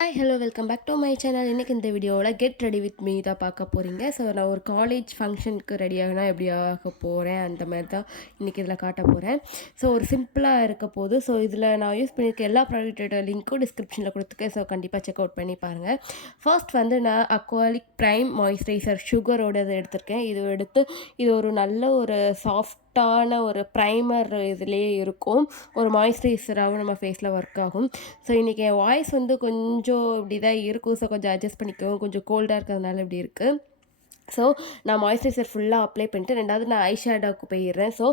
Hi hello welcome back to my channel. இன்றைக்கி இந்த வீடியோவில் கெட் ரெடி வித் மீ தான் பார்க்க போகிறீங்க. ஸோ நான் ஒரு காலேஜ் ஃபங்க்ஷனுக்கு ரெடி ஆகினா எப்படி ஆக போகிறேன் அந்த மாதிரி தான் இன்றைக்கி இதில் காட்ட போகிறேன். ஸோ ஒரு சிம்பிளாக இருக்க போது. ஸோ இதில் நான் யூஸ் பண்ணியிருக்க எல்லா ப்ராடக்ட்டோட லிங்க்கும் டிஸ்கிரிப்ஷனில் கொடுத்துருக்கேன். ஸோ கண்டிப்பாக செக் அவுட் பண்ணி பாருங்கள். ஃபர்ஸ்ட் வந்து நான் அக்வாலிக் ப்ரைம் மாய்ஸ்சரைசர் சுகரோடது எடுத்திருக்கேன். இது ஒரு நல்ல ஒரு சாஃப்டான ஒரு ப்ரைமர் இதுலேயே இருக்கும். ஒரு மாய்ஸ்சரைசராகவும் நம்ம ஃபேஸில் ஒர்க் ஆகும். ஸோ இன்றைக்கி என் வாய்ஸ் வந்து கொஞ்சம் இப்படி தான் இருக்கும். ஸோ கொஞ்சம் அட்ஜஸ்ட் பண்ணிக்கோங்க. கொஞ்சம் கோல்டாக இருக்கிறதுனால இப்படி இருக்குது. ஸோ நான் மாய்ஸ்சரைசர் ஃபுல்லாக அப்ளை பண்ணிட்டு ரெண்டாவது நான் ஐ ஷேடோவுக்கு போயிடுறேன். ஸோ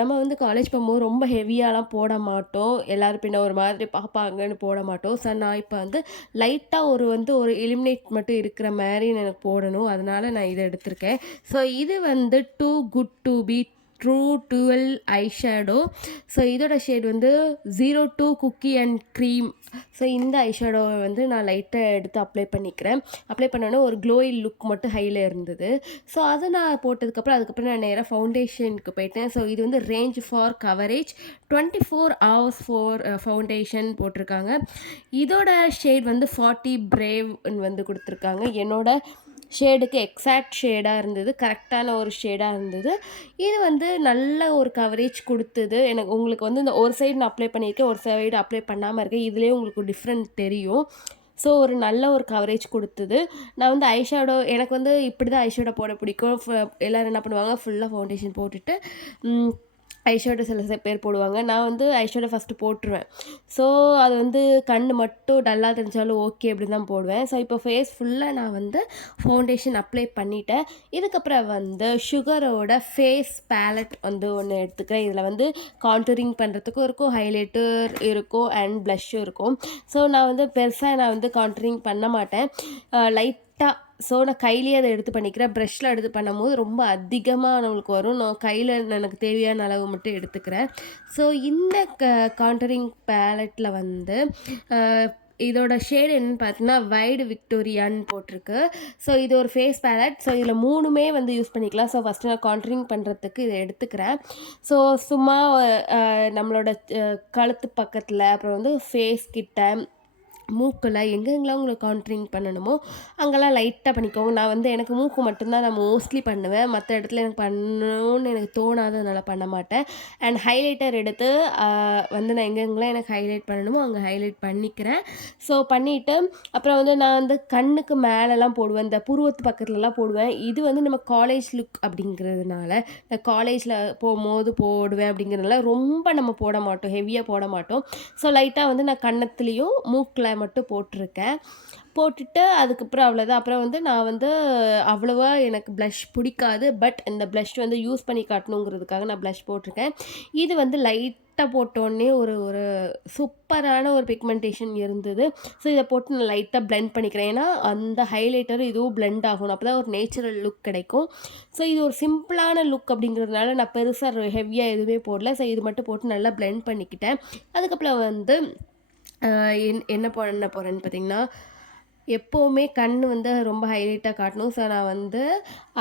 நம்ம வந்து காலேஜ் போகும்போது ரொம்ப ஹெவியாலாம் போட மாட்டோம். எல்லோரும் பின்ன ஒரு மாதிரி பார்ப்பாங்கன்னு போட மாட்டோம். ஸோ நான் இப்போ வந்து லைட்டாக ஒரு எலிமினேட் மட்டும் இருக்கிற மாதிரி எனக்கு போடணும். அதனால் நான் இதை எடுத்திருக்கேன். ஸோ இது வந்து too good to be true 12 eye shadow. So இதோட ஷேட் வந்து 02 குக்கி அண்ட் க்ரீம். ஸோ இந்த ஐ ஷேடோவை வந்து நான் லைட்டாக எடுத்து அப்ளை பண்ணிக்கிறேன். அப்ளை பண்ணோன்னே ஒரு க்ளோயி லுக் மட்டும் ஹையில் இருந்தது. ஸோ அதை நான் அதுக்கப்புறம் நான் நேராக ஃபவுண்டேஷனுக்கு போயிட்டேன். ஸோ இது வந்து range for coverage 24 hours for foundation போட்டிருக்காங்க. இதோட ஷேட் வந்து 40 பிரேவ்னு வந்து கொடுத்துருக்காங்க. என்னோட ஷேடுக்கு எக்ஸாக்ட் ஷேடாக இருந்தது. கரெக்டான ஒரு ஷேடாக இருந்தது. இது வந்து நல்ல ஒரு கவரேஜ் கொடுத்தது. உங்களுக்கு வந்து இந்த ஒரு சைடு நான் அப்ளை பண்ணியிருக்கேன், ஒரு சைடு அப்ளை பண்ணாமல் இருக்கேன். இதுலேயே உங்களுக்கு டிஃப்ரெண்ட் தெரியும். ஸோ ஒரு நல்ல ஒரு கவரேஜ் கொடுத்தது. நான் வந்து ஐ ஷேடோ எனக்கு வந்து இப்படி தான் ஐ ஷேடோ போட பிடிக்கும். எல்லோரும் என்ன பண்ணுவாங்க, ஃபுல்லாக ஃபவுண்டேஷன் போட்டுட்டு ஐஷேடோ சில பேர் போடுவாங்க. நான் வந்து ஐஷேடோ ஃபஸ்ட்டு போட்டுருவேன். ஸோ அது வந்து கண் மட்டும் டல்லாக தெரிஞ்சாலும் ஓகே அப்படின்னு தான் போடுவேன். ஸோ இப்போ ஃபேஸ் ஃபுல்லாக நான் வந்து ஃபவுண்டேஷன் அப்ளை பண்ணிவிட்டேன். இதுக்கப்புறம் வந்து சுகரோட ஃபேஸ் பேலட் வந்து ஒன்று எடுத்துக்கிறேன். இதில் வந்து கான்டூரிங் பண்ணுறதுக்கும் இருக்கும், ஹைலைட்டர் இருக்கும் அண்ட் ப்ளஷ்ஷும் இருக்கும். ஸோ நான் வந்து பெருசாக கான்டூரிங் பண்ண மாட்டேன், லைட்டாக. ஸோ நான் கையிலேயே அதை எடுத்து பண்ணிக்கிறேன். ப்ரஷ்ஷில் எடுத்து பண்ணும்போது ரொம்ப அதிகமாக நம்மளுக்கு வரும். நான் கையில் எனக்கு தேவையான அளவு மட்டும் எடுத்துக்கிறேன். ஸோ இந்த கான்டூரிங் பேலட்டில் வந்து இதோட ஷேடு என்னென்னு பார்த்தீங்கன்னா வைடு விக்டோரியான்னு போட்டிருக்கு. ஸோ இது ஒரு ஃபேஸ் பேலட். ஸோ இதில் 3மே வந்து யூஸ் பண்ணிக்கலாம். ஸோ ஃபஸ்ட்டு நான் கான்டூரிங் பண்ணுறதுக்கு இதை எடுத்துக்கிறேன். ஸோ சும்மா நம்மளோட கழுத்து பக்கத்தில், அப்புறம் வந்து ஃபேஸ் கிட்ட, மூக்கில் எங்கெங்கெல்லாம் உங்களுக்கு கான்டூரிங் பண்ணணுமோ அங்கெல்லாம் லைட்டாக பண்ணிக்கோங்க. நான் வந்து எனக்கு மூக்கு மட்டும்தான் நான் மோஸ்ட்லி பண்ணுவேன். மற்ற இடத்துல எனக்கு பண்ணணும்னு எனக்கு தோணாததுனால பண்ண மாட்டேன். அண்ட் ஹைலைட்டர் எடுத்து வந்து நான் எங்கெங்கெல்லாம் எனக்கு ஹைலைட் பண்ணணுமோ அங்கே ஹைலைட் பண்ணிக்கிறேன். ஸோ பண்ணிவிட்டு அப்புறம் வந்து நான் வந்து கண்ணுக்கு மேலெலாம் போடுவேன், இந்த புருவத்து பக்கத்துலலாம் போடுவேன். இது வந்து நம்ம காலேஜ் லுக் அப்படிங்கிறதுனால நான் காலேஜில் போகும்போது போடுவேன். அப்படிங்கிறதுனால ரொம்ப நம்ம போட மாட்டோம், ஹெவியாக போட மாட்டோம். ஸோ லைட்டாக வந்து நான் கன்னத்துலேயும் மூக்கில் மட்டும் போட்டிருக்கேன். போட்டுட்டு அதுக்கப்புறம் அவ்வளோதான். அப்புறம் வந்து நான் வந்து அவ்வளோவா எனக்கு ப்ளஷ் பிடிக்காது. பட் இந்த ப்ளஷ் வந்து யூஸ் பண்ணி காட்டணுங்கிறதுக்காக நான் ப்ளஷ் போட்டிருக்கேன். இது வந்து லைட்டாக போட்டோடனே ஒரு சூப்பரான ஒரு பிக்மெண்டேஷன் இருந்தது. ஸோ இதை போட்டு நான் லைட்டாக பிளெண்ட் பண்ணிக்கிறேன். ஏன்னா அந்த ஹைலைட்டர் இதுவும் பிளெண்ட் ஆகணும். அப்போ தான் ஒரு நேச்சுரல் லுக் கிடைக்கும். ஸோ இது ஒரு சிம்பிளான லுக் அப்படிங்கிறதுனால நான் பெருசாக ஹெவியாக எதுவுமே போடல. ஸோ இது மட்டும் போட்டு நல்லா பிளெண்ட் பண்ணிக்கிட்டேன். அதுக்கப்புறம் வந்து என்ன பண்ண போகிறேன்னு பார்த்தீங்கன்னா, எப்போவுமே கண் வந்து ரொம்ப ஹைலைட்டாக காட்டணும். ஸோ நான் வந்து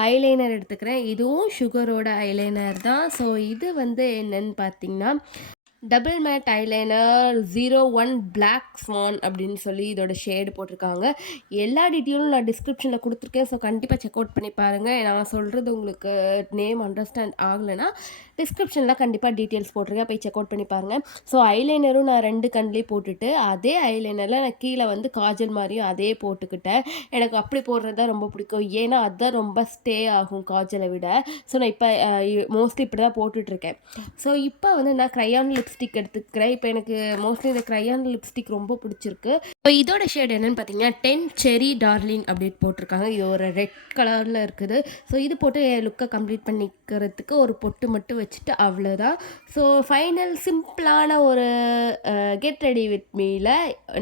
ஐலைனர் எடுத்துக்கிறேன். இதுவும் சுகரோட ஐலைனர் தான். ஸோ இது வந்து என்னன்னு பார்த்தீங்கன்னா, double matte eyeliner 01 black swan அப்படின்னு சொல்லி இதோட ஷேடு போட்டிருக்காங்க. எல்லா டீட்டெயிலும் நான் டிஸ்கிரிப்ஷனில் கொடுத்துருக்கேன். ஸோ கண்டிப்பாக செக் அவுட் பண்ணி பாருங்கள். நான் சொல்கிறது உங்களுக்கு நேம் அண்டர்ஸ்டாண்ட் ஆகலைன்னா டிஸ்கிரிப்ஷனில் கண்டிப்பாக டீட்டெயில்ஸ் போட்டிருக்கேன், போய் செக் அவுட் பண்ணி பாருங்கள். ஸோ ஐலைனரும் நான் 2 கண்லேயும் போட்டுட்டு அதே ஐலைனரில் நான் கீழே வந்து காஜல் மாதிரியும் அதே போட்டுக்கிட்டேன். எனக்கு அப்படி போடுறது தான் ரொம்ப பிடிக்கும். ஏன்னா அதுதான் ரொம்ப ஸ்டே ஆகும் காஜலை விட. ஸோ நான் இப்போ மோஸ்ட்லி இப்படி தான் போட்டுட்ருக்கேன். ஸோ இப்போ வந்து நான் க்ரையான் லிப்ஸ்டிக் எடுத்துக்கிறேன். இப்போ எனக்கு மோஸ்ட்லி இந்த க்ரையான் லிப்ஸ்டிக் ரொம்ப பிடிச்சிருக்கு. இப்போ இதோட ஷேட் என்னென்னு பார்த்தீங்கன்னா 10 செரி டார்லிங் அப்படின்னு போட்டிருக்காங்க. இது ஒரு ரெட் கலரில் இருக்குது. ஸோ இது போட்டு என் லுக்கை கம்ப்ளீட் பண்ணிக்கிறதுக்கு ஒரு பொட்டு மட்டும் வச்சுட்டு அவ்வளோதான். ஸோ ஃபைனல் சிம்பிளான ஒரு கெட் ரெடி வித் மீல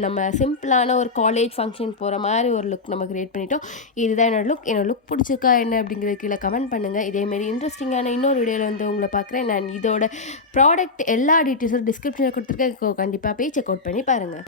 நம்ம சிம்பிளான ஒரு காலேஜ் ஃபங்க்ஷன் போகிற மாதிரி ஒரு லுக் நம்ம க்ரியேட் பண்ணிட்டோம். இதுதான் என்னோட லுக் பிடிச்சிருக்கா என்ன அப்படிங்கிறது கீழே கமெண்ட் பண்ணுங்கள். இதேமாரி இன்ட்ரெஸ்டிங்கான இன்னொரு வீடியோவில் வந்து உங்களை பார்க்குறேன். நான் இதோட ப்ராடக்ட் எல்லா டீட்டெயில்ஸும் டிஸ்கிரிப்ஷனில் கொடுத்துருக்கேன். கண்டிப்பாக போய் செக் அவுட் பண்ணி பாருங்கள்.